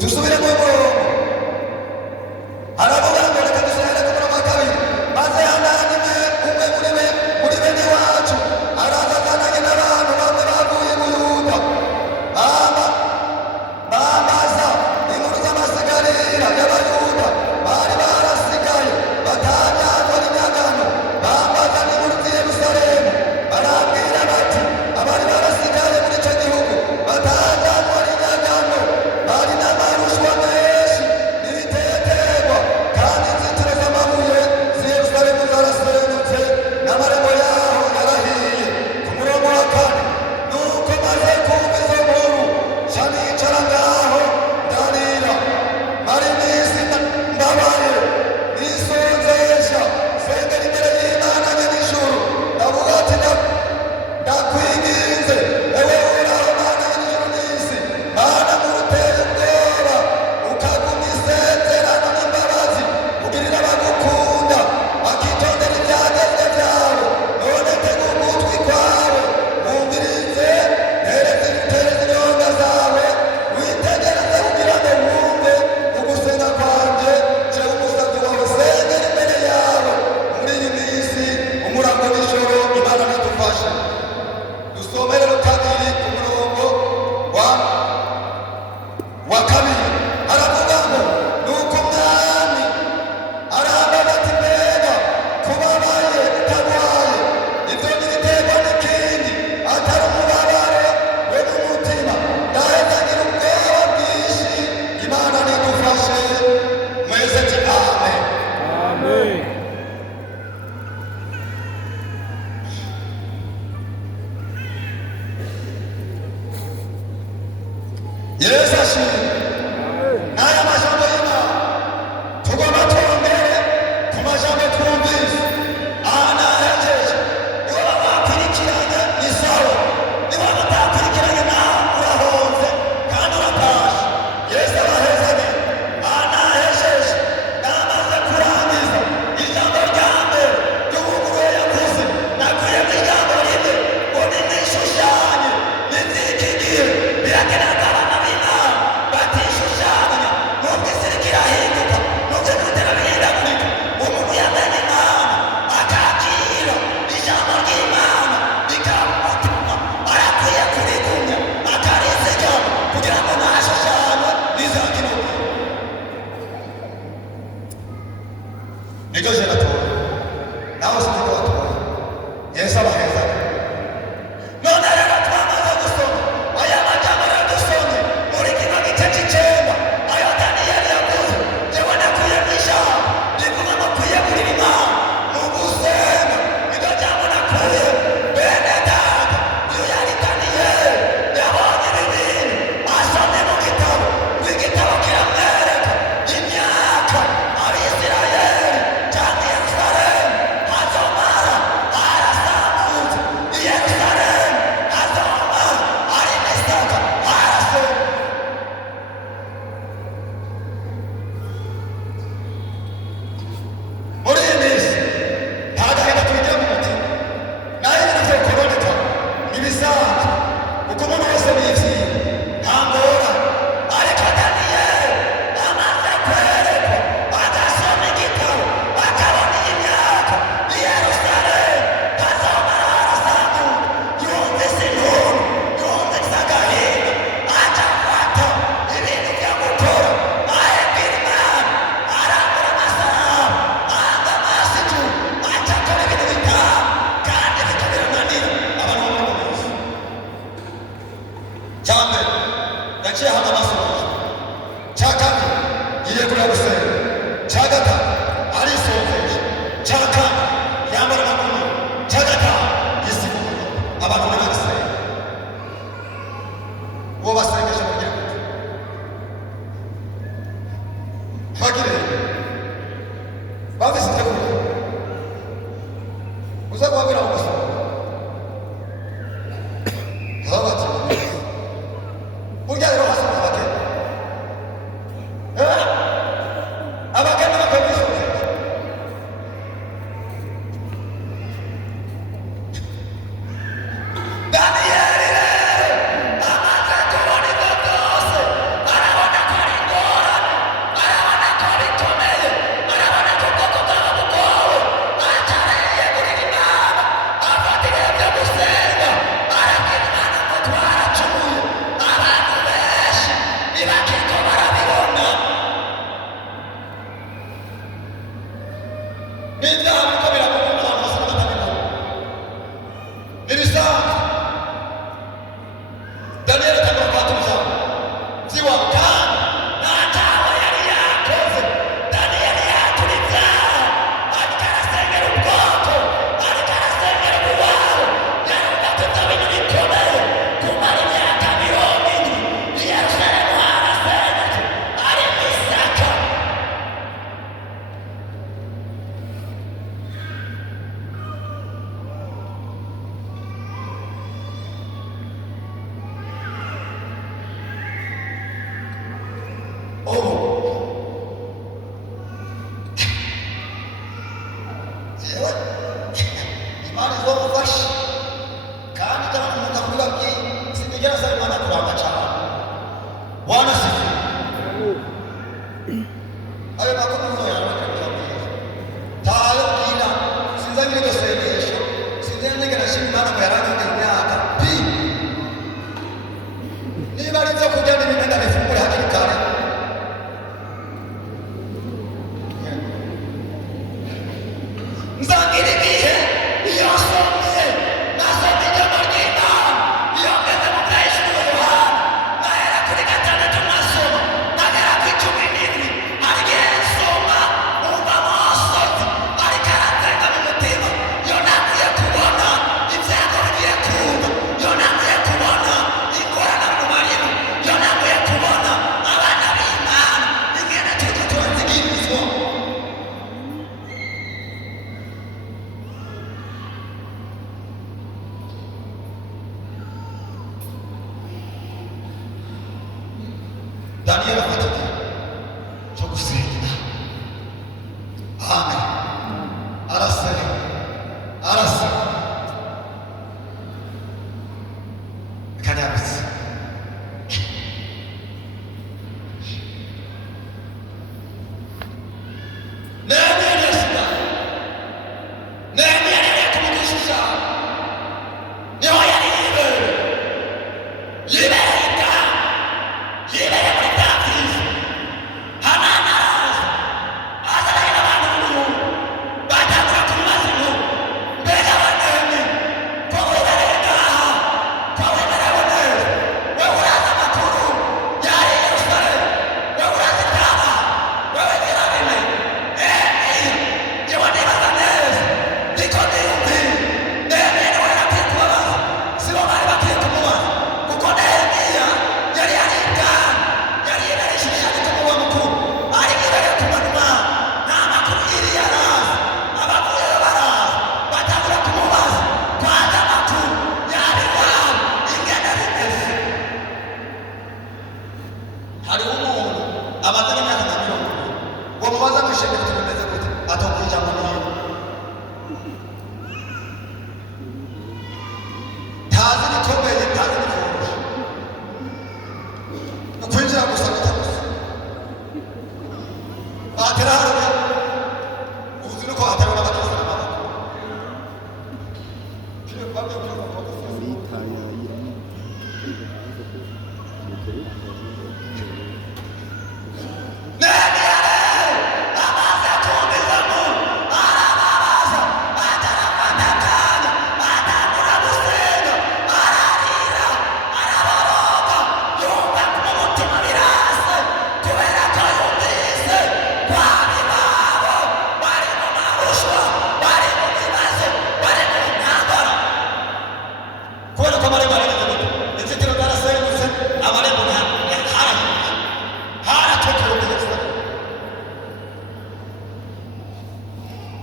dusubire mu murongo aravuga ngo reka dusubire ku murongo wa Yesu ashimwe. N'aya majambo y'Imana tugomba twongere ku majambo twumvise. Aha nahejeje. Niba bakurikiranye ni sawa. Niba batakurikiranye nawe urahonze kandi uratashe. Yesu abahezanye. Aha nahejeje. Namaze kurangiza ijambo rya mbere ry'ubuguruwe yavuze. Nakuyemo ijambo rimwe ngo ninishushanye n'iziki gihe biragaragara. Ndio je natoa. Nao sitaki watoe. Yesu abaheza. None rero twamaze gusoma. Aya majambo rero dusomye. Muri kino gice cy'icenda. Ayo Daniyeli yavuze. Jewe nakuye mw'ijambo. Rivuga ngo kwiye kurira Imana. Mu gusenga. Niryo jambo nakuye. Bene data. Iyo yari Daniyeli. Yabonye ibintu. Asomye mu gitabo. Igitabo kiramwereka imyaka Abisirayeli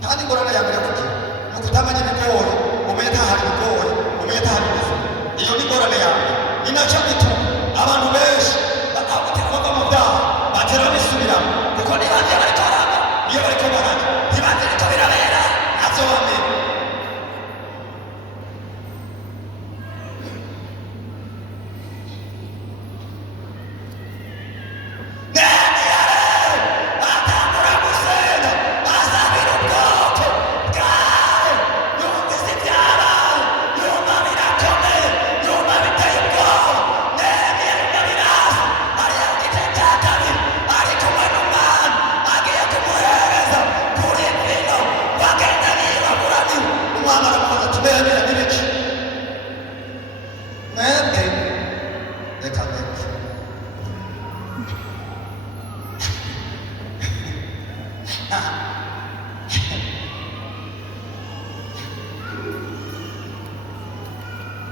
nta n'ingorane yambere kugira ni ukutamenya ibigori umenye atahari ibigori umenye atahari ibifu iyo ni ingorane yawe ni nacyo gituma abantu benshi bakaguterwa mu byaha batera bisubiramo kuko niba ngiye bariko baranga niyo bariko baranga ntibazi ariko birabera ntabyo bamenya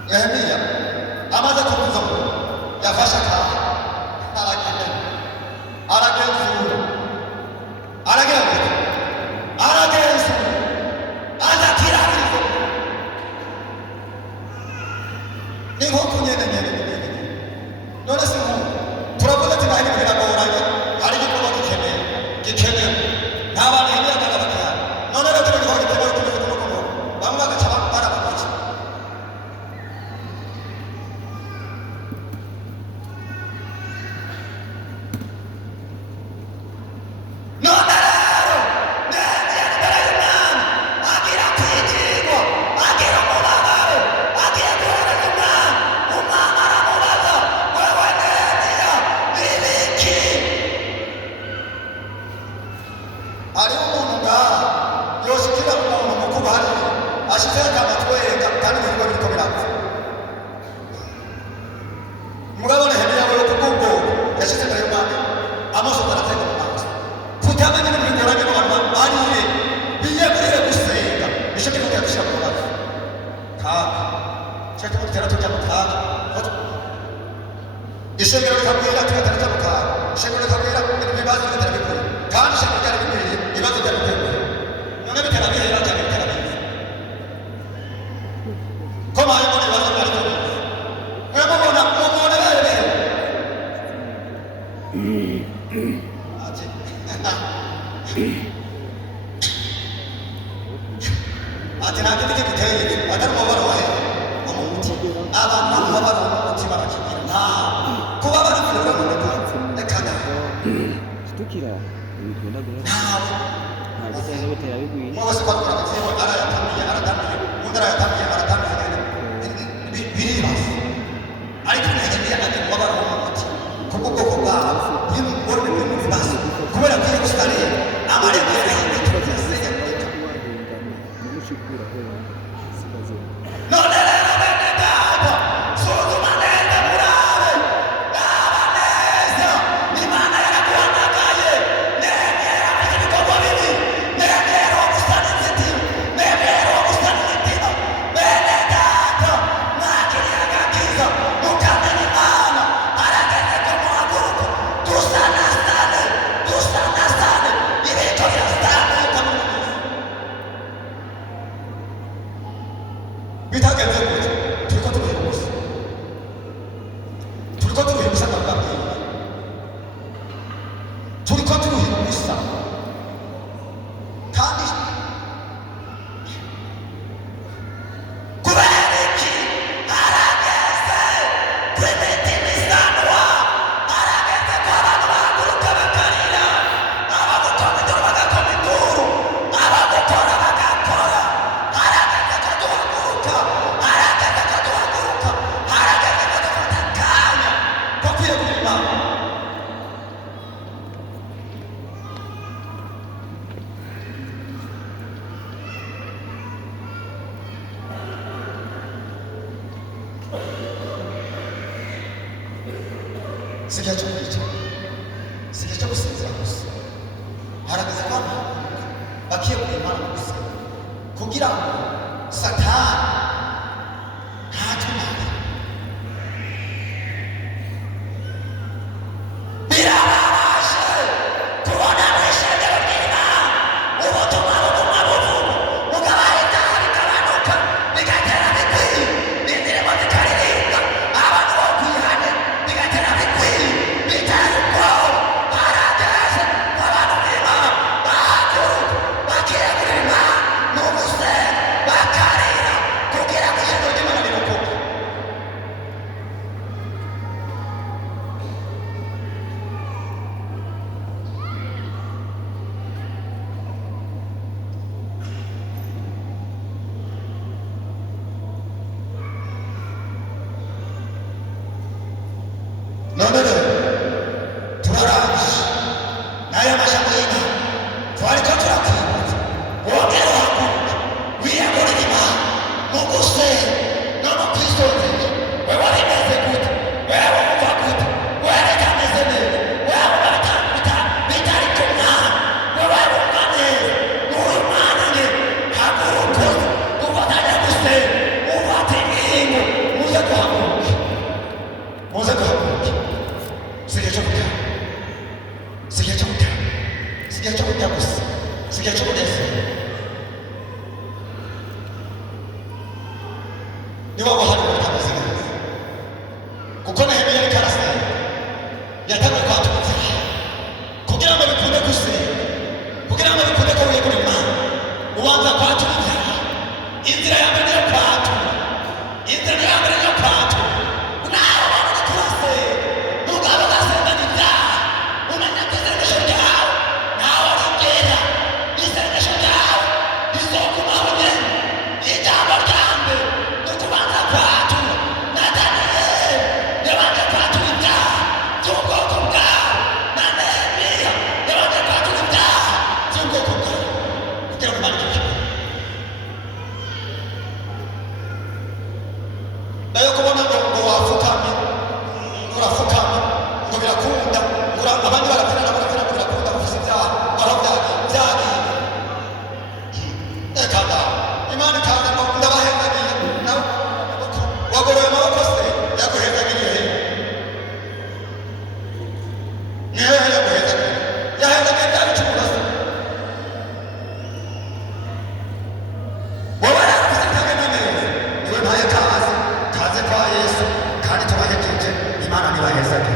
Nehemiya amaze kuvuza ngo yafashe akaha aragenzura azakirabiriza ni nk'uko nyene none se nk'ubu turavuze ati naho ibintu biragoranye hari igikorwa gikenewe nta bantu himiyagaga bakihari none rero kino gikorwa gikenewe kimeze nk'uko bamwe bagaca barabamuki hariho umuntu ngaha yoshikira umuntu mukuru hariya ashyize akamatwereka kandi ibikorwa biriko birapfa mugabo Nehemiya we kubw'ubwo yashyize imbere y'Umwami amaso aratega mu maso kutamenya ibintu bigoranye n'abantu bariye biyegurire gusenga nicyo kintu yadushyira mu maso kaga cyo kintu dutera tujya mu kaga ishengero rikabwira tugatera mu kaga ishengero rikabwira ibibazo bigatera bikuru kandi ishengero ryari bikwiriye ibibazo byari bikwiye none bitera bihera cyane bitera biza ko mwabibona ibibazo byari bikwiye mubona bere ati nta giti giteye atari umubabaro wa hehe umuti abantu nta mubabaro w'umutima bakigira nta kubabara kwirura mu mutima reka ntawe mwese kwa twaragatseho arayatamiye undi arayatamiye biribaza ariko Nehemiya agira umubabaro w'umuti kubwo bwoko bwabo y'umugore uri mu bibazo kubera ko Yerusalemu amarembo y'ibitaro byasenya none rero bene data suzuma neza murabe raba neza Imana yaraguhamagaye Nehemiya yakoze ibikorwa bibi Nehemiya wo gusana inzitiro Nehemiya wo gusana imitima bene data mwakiriye agakiza mukamenya Imana arageze ko muhaguruka dusanasane ibintu birazamuka mu mizi bitagenze gutya turiko tubihuza ndababwira turiko tubihuza kandi kubera iki harageze kw'imitima isanwa harageze ko abantu bahaguruka bakarira abagukoma induru bagakoma induru abagukora bagakora harageze ko duhaguruka harageze ko dufata akanya ko kwiyegurira Imana si igihe cyo kwicara si igihe cyo gusinzira gusa harageze ko abantu bakiyegurira Imana gusa kugira ngo Satani ntatumare birababaje kubona mu ishengero ry'Imana ubutumwa buvuga Yesu niba guhanura bitameze neza kuko Nehemiya ariko arasenga yatangiye kwatura inzira kugira ngo bikunde gusenga kugira ngo bikunde ko wiyegura Imana ubanza kwatura inzira ya mbere yo kwatura inzira ya mbere yo kwatura nawe wabona kurase nugaba ugasengana ibyaha umenya ko isengesho ryawe nawe arigera isengesho ryawe rizokubaho nyene ijambo rya mbere ni ukubanza kwatura na Daniyeli yabanje kwatura ibyaha by'ubwoko bwawe na Nehemiya yabanje kwatura ibyaha by'ubwoko bwawe kugira ngo Imana igire nayo kubona ngo wafukamye urafukama ngo birakunda abandi barabyina ngo birakunda gusa ibyaha aho byagiye reka da Imana ikaza ngo ndabahezagiye nawe wagoroye amaboko se yaguhezagiriye he ni hehe yaguhezagiriye yahezagiye bya bicumuro se wowe yaravuze ntagenda neza niwe mpaye kaze kwa Yesu kandi tubahejeje Imana nibahezagire